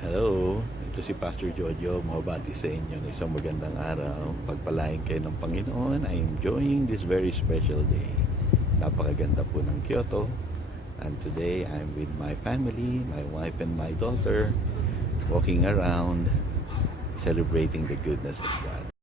Hello, ito si Pastor Jojo. Mabati sa inyo ng isang magandang araw. Pagpalain kayo ng Panginoon. I am enjoying this very special day. Napakaganda po ng Kyoto. And today, I'm with my family, my wife and my daughter, walking around, celebrating the goodness of God.